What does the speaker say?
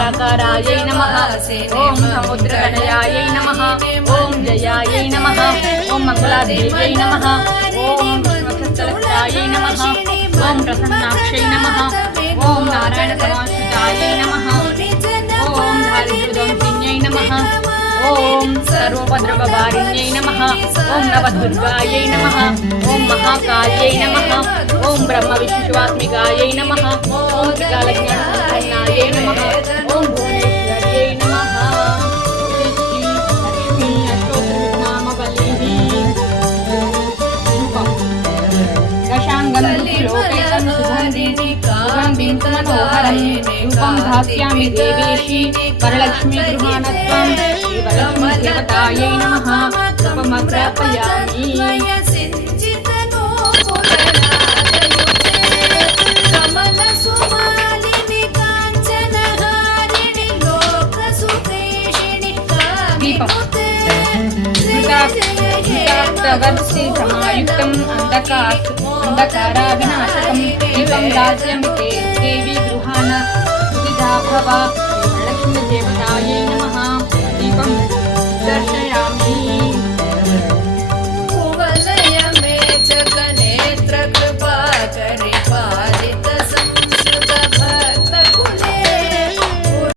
साकारायै नमः। ओम समुद्रतनयायै नमः। ओम जयायै नमः। ओम मंगलादेव्यै नमः। ओम विष्णुसहस्रनारायणायै नमः। ओम प्रसन्नाक्षै नमः। ओम नारायणसमाश्रितायै नमः। ओम दारिद्र्यदंशिन्यै नमः। ओम सर्वोपद्रववारिण्यै नमः। ओम नवदुर्गायै नमः। ओम महाकाल्यै नमः। ओम ब्रह्मविष्णुशिवात्मिकायै नमः। ओम त्रिकालज्ञानसम्पन्नायै नमः। ओम भुवनेश्वर्यै नमः। श्री लक्ष्मी अष्टोत्तरनामवल्लीः दशांगं लोकैकं सुगन्धिं मनोहरं रूपं धास्यामि देवेशी वरलक्ष्मी गृहाणत्वं श्रीवरलक्ष्मी देवतायै नमः। रूपमग्रापयामि। दीपवर्षि समायुक्तम् अंधकाराविनाशकं दीपं दास्यामि ते देवी गृहाण सुविधा भव। लक्ष्मी देवतायै नमः। दीपं दर्शयामि।